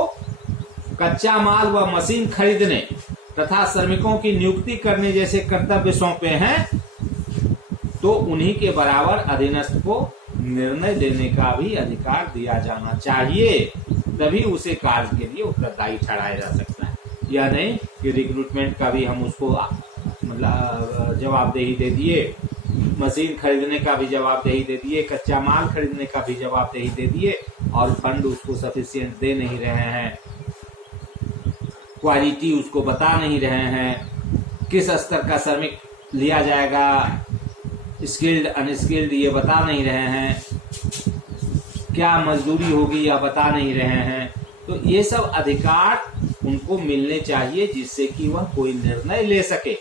कच्चा माल व मशीन खरीदने तथा श्रमिकों की नियुक्ति करने जैसे कर्तव्य सौंपे हैं तो उन्हीं के बराबर अधीनस्थ को निर्णय लेने का भी अधिकार दिया जाना चाहिए, तभी उसे कार्य के लिए उत्तरदायी ठहराया जा सकता है। यह नहीं कि रिक्रूटमेंट का भी हम उसको मतलब जवाबदेही दे दिए, मशीन खरीदने का भी जवाबदेही दे दिए, कच्चा माल खरीदने का भी जवाबदेही दे दिए और फंड उसको सफिशिएंट दे नहीं रहे हैं, क्वालिटी उसको बता नहीं रहे हैं, किस स्तर का श्रमिक लिया जाएगा, स्किल्ड अनस्किल्ड ये बता नहीं रहे हैं, क्या मजदूरी होगी या बता नहीं रहे हैं। तो ये सब अधिकार उनको मिलने चाहिए जिससे कि वह कोई निर्णय ले सके,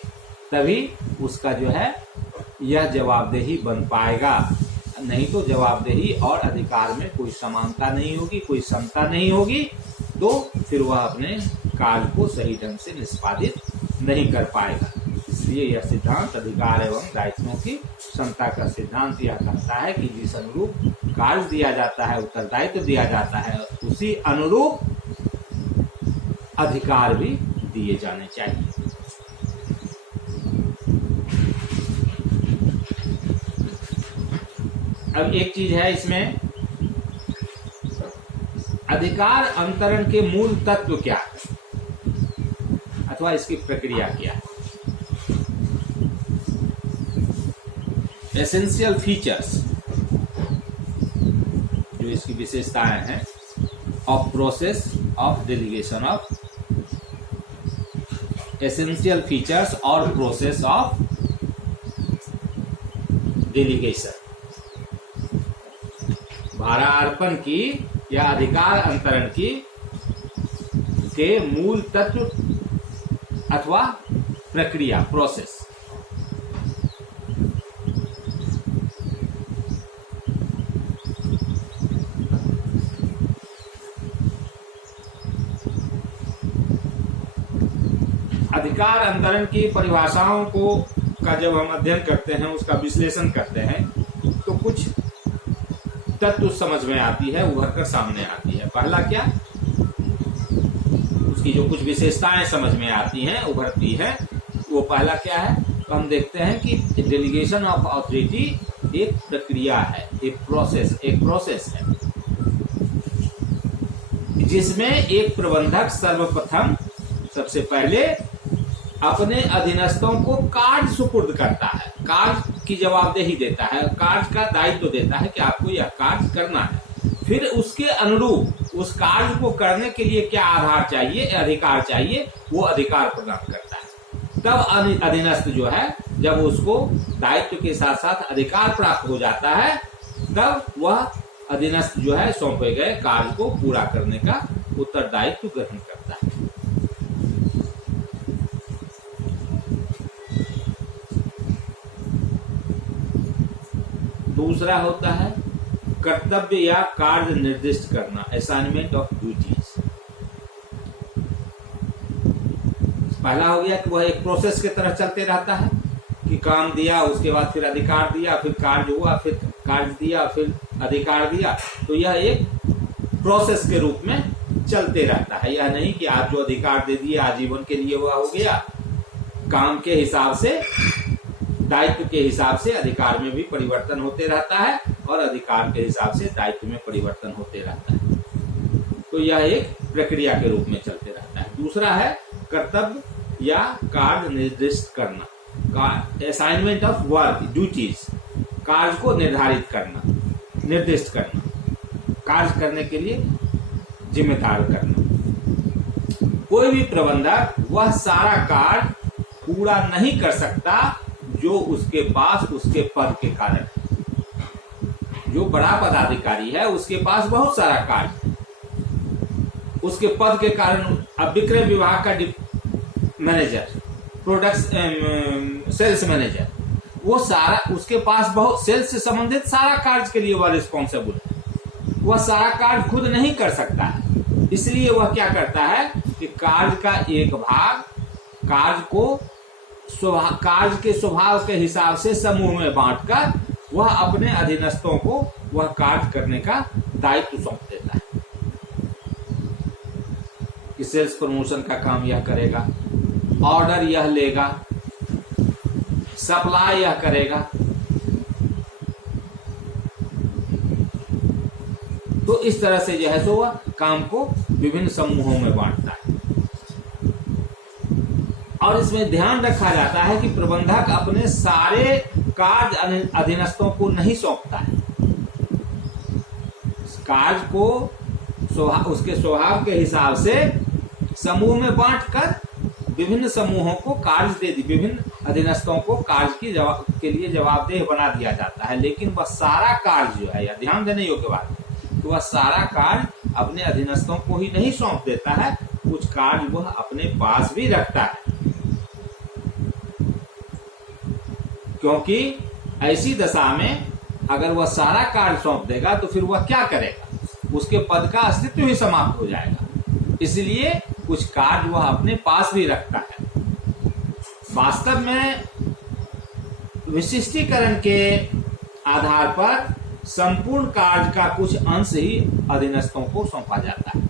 तभी उसका जो है यह जवाबदेही बन पाएगा। नहीं तो जवाबदेही और अधिकार में कोई समानता नहीं होगी, कोई समता नहीं होगी, तो फिर वह अपने कार्य को सही ढंग से निष्पादित नहीं कर पाएगा। इसलिए यह सिद्धांत अधिकार एवं दायित्वों की समता का सिद्धांत यह कहता है कि जिस अनुरूप कार्य दिया जाता है, उत्तरदायित्व दिया जाता है, उसी अनुरूप अधिकार भी दिए जाने चाहिए। अब एक चीज है इसमें, अधिकार अंतरण के मूल तत्व क्या है अथवा इसकी प्रक्रिया क्या है। एसेंशियल फीचर्स जो इसकी विशेषताएं हैं of process of delegation of, essential features और प्रोसेस ऑफ डेलीगेशन, भारार्पण की या अधिकार अंतरण की के मूल तत्व अथवा प्रक्रिया, प्रोसेस। अधिकार अंतरण की परिभाषाओं को का जब हम अध्ययन करते हैं, उसका विश्लेषण करते हैं, तो कुछ तत्व समझ में आती है, उभर कर सामने आती है। पहला क्या, उसकी जो कुछ विशेषताएं समझ में आती हैं, उभरती है, वो पहला क्या है, तो हम देखते हैं कि डेलीगेशन ऑफ अथॉरिटी एक प्रक्रिया है, एक प्रोसेस है, जिसमें एक प्रबंधक सर्वप्रथम सबसे पहले अपने अधीनस्थों को कार्य सुपुर्द करता है, कार्य की जवाबदेही देता है, कार्य का दायित्व देता है कि आपको यह कार्य करना है। फिर उसके अनुरूप उस कार्य को करने के लिए क्या आधार चाहिए, अधिकार चाहिए, वो अधिकार प्रदान करता है। तब अधीनस्थ जो है, जब उसको दायित्व के साथ साथ अधिकार प्राप्त हो जाता है, तब वह अधीनस्थ जो है सौंपे गए कार्य को पूरा करने का उत्तरदायित्व ग्रहण करता है। दूसरा होता है कर्तव्य या कार्य निर्दिष्ट करना, असाइनमेंट ऑफ ड्यूटीज। पहला हो गया कि वह एक प्रोसेस की तरह चलते रहता है कि काम दिया, उसके बाद फिर अधिकार दिया, फिर कार्य हुआ, फिर कार्य दिया, फिर अधिकार दिया। तो यह एक प्रोसेस के रूप में चलते रहता है। यह नहीं कि आप जो अधिकार दे दिए आजीवन के लिए वह हो गया, काम के हिसाब से, दायित्व के हिसाब से अधिकार में भी परिवर्तन होते रहता है और अधिकार के हिसाब से दायित्व में परिवर्तन होते रहता है। तो यह एक प्रक्रिया के रूप में चलते रहता है। दूसरा है कर्तव्य या कार्य निर्दिष्ट करना, असाइनमेंट ऑफ वर्क ड्यूटीज, कार्य को निर्धारित करना, निर्दिष्ट करना, कार्य करने के लिए जिम्मेदार करना। कोई भी प्रबंधक वह सारा कार्य पूरा नहीं कर सकता जो उसके पास उसके पद के कारण, जो बड़ा पदाधिकारी है उसके पास बहुत सारा कार्य, उसके पद के कारण। अब विक्रय विभाग का मैनेजर, प्रोडक्ट सेल्स मैनेजर, वो सारा, उसके पास बहुत सेल्स से संबंधित सारा कार्य के लिए वह रिस्पॉन्सिबल है। वह सारा कार्य खुद नहीं कर सकता है, इसलिए वह क्या करता है कि कार्य का एक भाग कार्य के स्वभाव के हिसाब से समूह में बांटकर वह अपने अधीनस्थों को वह कार्य करने का दायित्व सौंप देता है कि सेल्स प्रमोशन का काम यह करेगा, ऑर्डर यह लेगा, सप्लाई यह करेगा। तो इस तरह से जो है सो वह काम को विभिन्न समूहों में बांटता है। और इसमें ध्यान रखा जाता है कि प्रबंधक अपने सारे कार्य अधीनस्थों को नहीं सौंपता है। कार्य को उसके स्वभाव के हिसाब से समूह में बांटकर विभिन्न समूहों को कार्य दे दी, विभिन्न अधीनस्थों को कार्य के लिए जवाबदेह बना दिया जाता है। लेकिन वह सारा कार्य जो है, या ध्यान देने योग्य बात, तो वह सारा कार्य अपने अधीनस्थों को ही नहीं सौंप देता है, कुछ कार्य वह अपने पास भी रखता है। क्योंकि ऐसी दशा में अगर वह सारा कार्य सौंप देगा तो फिर वह क्या करेगा, उसके पद का अस्तित्व ही समाप्त हो जाएगा। इसलिए कुछ कार्य वह अपने पास भी रखता है। वास्तव में विशिष्टीकरण के आधार पर संपूर्ण कार्य का कुछ अंश ही अधीनस्थों को सौंपा जाता है।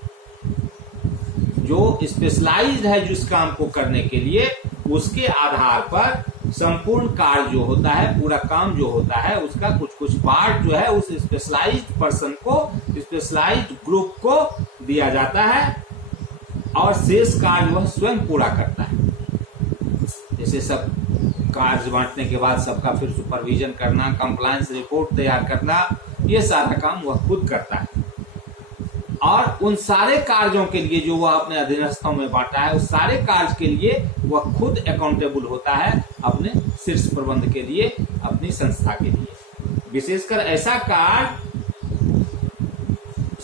जो स्पेशलाइज्ड है जिस काम को करने के लिए, उसके आधार पर संपूर्ण कार्य जो होता है, पूरा काम जो होता है, उसका कुछ कुछ पार्ट जो है उस स्पेशलाइज्ड पर्सन को, स्पेशलाइज्ड ग्रुप को दिया जाता है और शेष कार्य वह स्वयं पूरा करता है। जैसे सब कार्य बांटने के बाद सबका फिर सुपरविजन करना, कंप्लायंस रिपोर्ट तैयार करना, ये सारा काम वह खुद करता है। और उन सारे कार्यों के लिए जो वह अपने अधीनस्थों में बांटा है, उस सारे कार्य के लिए वह खुद अकाउंटेबल होता है अपने शीर्ष प्रबंध के लिए, अपनी संस्था के लिए। विशेषकर ऐसा कार्य,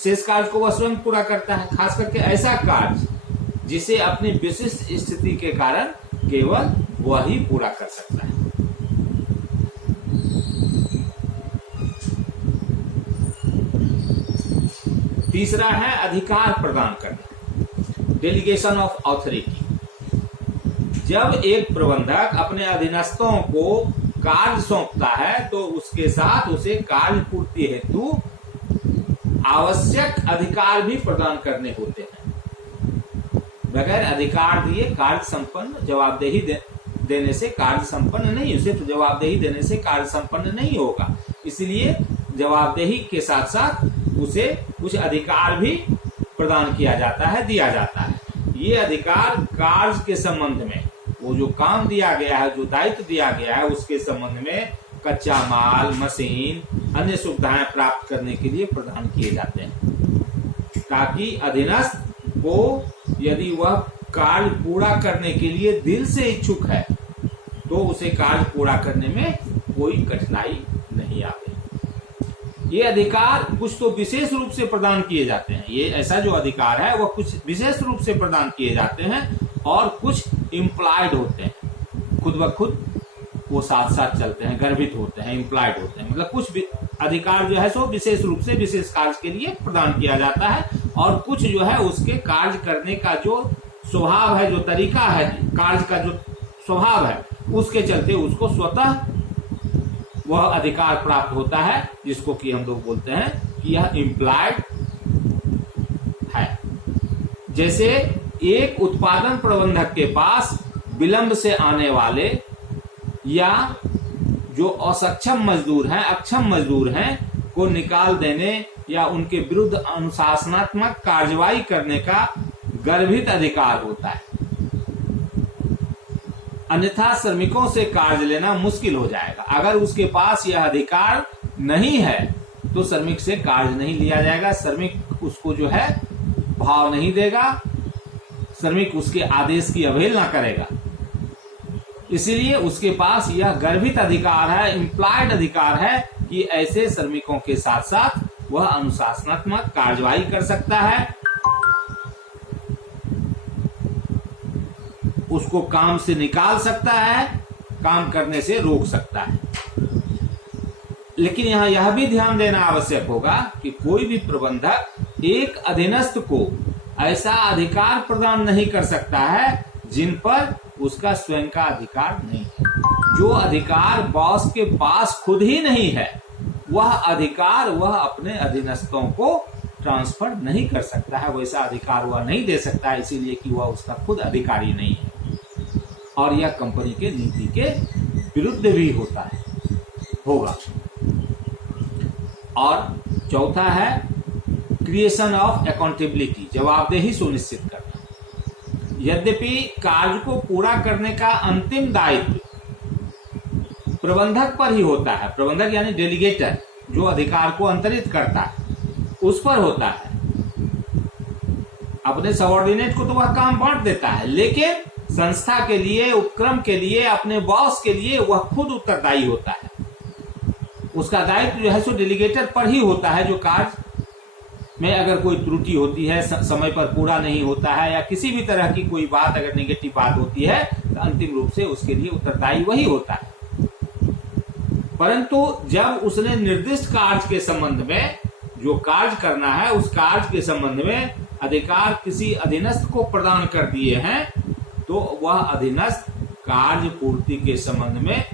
शेष कार्य को वह स्वयं पूरा करता है। खास करके ऐसा कार्य जिसे अपनी विशिष्ट स्थिति के कारण केवल वह ही पूरा कर सकता है। तीसरा है अधिकार प्रदान करना, डेलीगेशन ऑफ ऑथोरिटी। जब एक प्रबंधक अपने अधीनस्थों को कार्य सौंपता है तो उसके साथ उसे कार्य पूर्ति हेतु आवश्यक अधिकार भी प्रदान करने होते हैं। बगैर अधिकार दिए कार्य संपन्न, जवाबदेही देने से कार्य संपन्न नहीं, सिर्फ जवाबदेही देने से कार्य संपन्न नहीं होगा। इसलिए जवाबदेही के साथ साथ उसे कुछ अधिकार भी प्रदान किया जाता है, दिया जाता है। ये अधिकार कार्य के संबंध में, वो जो काम दिया गया है, जो दायित्व दिया गया है, उसके संबंध में कच्चा माल, मशीन, अन्य सुविधाएं प्राप्त करने के लिए प्रदान किए जाते हैं, ताकि अधीनस्थ को यदि वह कार्य पूरा करने के लिए दिल से इच्छुक है तो उसे कार्य पूरा करने में कोई कठिनाई नहीं आती। ये अधिकार कुछ तो विशेष रूप से प्रदान किए जाते हैं, ये ऐसा जो अधिकार है वह कुछ विशेष रूप से प्रदान किए जाते हैं और कुछ इम्प्लाइड होते हैं, खुद ब खुद वो साथ साथ चलते हैं, गर्भित होते हैं, इम्प्लाइड होते हैं। मतलब कुछ अधिकार जो है सो विशेष रूप से विशेष कार्य के लिए प्रदान किया जाता है और कुछ जो है उसके कार्य करने का जो स्वभाव है, जो तरीका है, कार्य का जो स्वभाव है, उसके चलते उसको स्वतः वह अधिकार प्राप्त होता है, जिसको कि हम लोग बोलते हैं कि यह इम्प्लाइड है। जैसे एक उत्पादन प्रबंधक के पास विलंब से आने वाले या जो असक्षम मजदूर हैं, अक्षम मजदूर हैं, को निकाल देने या उनके विरुद्ध अनुशासनात्मक कार्रवाई करने का गर्भित अधिकार होता है। अन्यथा श्रमिकों से कार्य लेना मुश्किल हो जाएगा। अगर उसके पास यह अधिकार नहीं है तो श्रमिक से कार्य नहीं लिया जाएगा, श्रमिक उसको जो है भाव नहीं देगा, श्रमिक उसके आदेश की अवहेलना करेगा। इसीलिए उसके पास यह गर्भित अधिकार है, इम्प्लॉयड अधिकार है कि ऐसे श्रमिकों के साथ साथ वह अनुशासनात्मक कार्रवाई कर सकता है, उसको काम से निकाल सकता है, काम करने से रोक सकता है। लेकिन यहां यह भी ध्यान देना आवश्यक होगा कि कोई भी प्रबंधक एक अधीनस्थ को ऐसा अधिकार प्रदान नहीं कर सकता है जिन पर उसका स्वयं का अधिकार नहीं है। जो अधिकार बॉस के पास खुद ही नहीं है, वह अधिकार वह अपने अधीनस्थों को ट्रांसफर नहीं कर सकता है, वैसा अधिकार वह नहीं दे सकता है, इसीलिए कि वह उसका खुद अधिकारी नहीं है और यह कंपनी के नीति के विरुद्ध भी होगा। और चौथा है क्रिएशन ऑफ अकाउंटेबिलिटी, जवाबदेही सुनिश्चित करना। यद्यपि कार्य को पूरा करने का अंतिम दायित्व प्रबंधक पर ही होता है, प्रबंधक यानी डेलीगेटर जो अधिकार को अंतरित करता है उस पर होता है, अपने सबऑर्डिनेट को तो वह काम बांट देता है, लेकिन संस्था के लिए, उपक्रम के लिए, अपने बॉस के लिए वह खुद उत्तरदायी होता है। उसका दायित्व जो है सो डेलीगेटर पर ही होता है। जो कार्य में अगर कोई त्रुटि होती है, समय पर पूरा नहीं होता है या किसी भी तरह की कोई बात अगर नेगेटिव बात होती है तो अंतिम रूप से उसके लिए उत्तरदायी वही होता है। परंतु जब उसने निर्दिष्ट कार्य के संबंध में जो कार्य करना है उस कार्य के संबंध में अधिकार किसी अधीनस्थ को प्रदान कर दिए हैं तो वह अधीनस्थ कार्य पूर्ति के संबंध में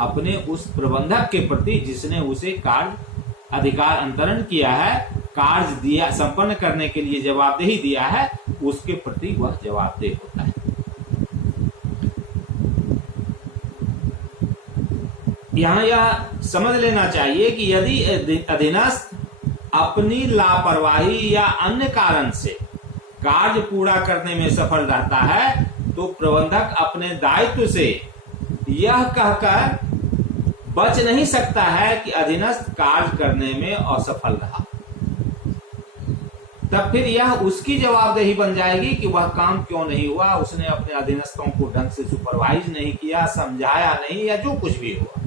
अपने उस प्रबंधक के प्रति जिसने उसे कार्य अधिकार अंतरण किया है, कार्य दिया, संपन्न करने के लिए जवाबदेही दिया है, उसके प्रति वह जवाबदेह होता है। यहाँ यह समझ लेना चाहिए कि यदि अधीनस्थ अपनी लापरवाही या अन्य कारण से कार्य पूरा करने में सफल रहता है तो प्रबंधक अपने दायित्व से यह कहकर बच नहीं सकता है कि अधीनस्थ कार्य करने में असफल रहा। तब फिर यह उसकी जवाबदेही बन जाएगी कि वह काम क्यों नहीं हुआ, उसने अपने अधीनस्थों को ढंग से सुपरवाइज नहीं किया, समझाया नहीं, या जो कुछ भी हुआ।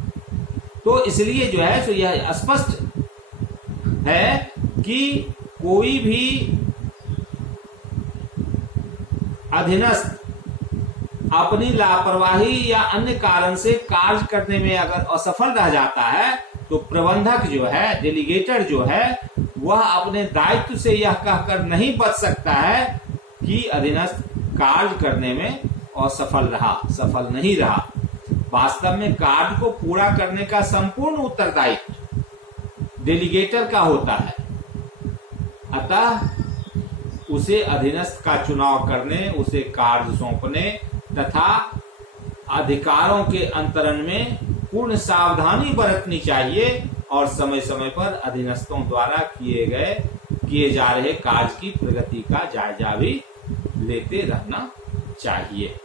तो इसलिए जो है सो यह स्पष्ट है कि कोई भी अधीनस्थ अपनी लापरवाही या अन्य कारण से कार्य करने में अगर असफल रह जाता है तो प्रबंधक जो है, डेलीगेटर जो है, वह अपने दायित्व से यह कहकर नहीं बच सकता है कि अधीनस्थ कार्य करने में असफल रहा, सफल नहीं रहा। वास्तव में कार्य को पूरा करने का संपूर्ण उत्तरदायित्व डेलीगेटर का होता है। अतः उसे अधीनस्थ का चुनाव करने, उसे कार्य सौंपने तथा अधिकारों के अंतरण में पूर्ण सावधानी बरतनी चाहिए और समय समय पर अधीनस्थों द्वारा किए जा रहे कार्य की प्रगति का जायजा भी लेते रहना चाहिए।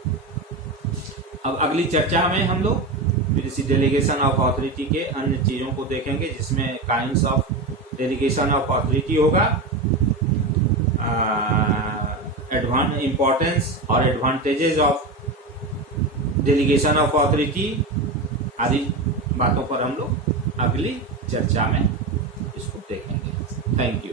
अब अगली चर्चा में हम लोग फिर इसी डेलीगेशन ऑफ अथॉरिटी के अन्य चीजों को देखेंगे जिसमें kinds of delegation of authority होगा, इम्पोर्टेंस और advantages of delegation of authority आदि बातों पर हम लोग अगली चर्चा में इसको देखेंगे। Thank you.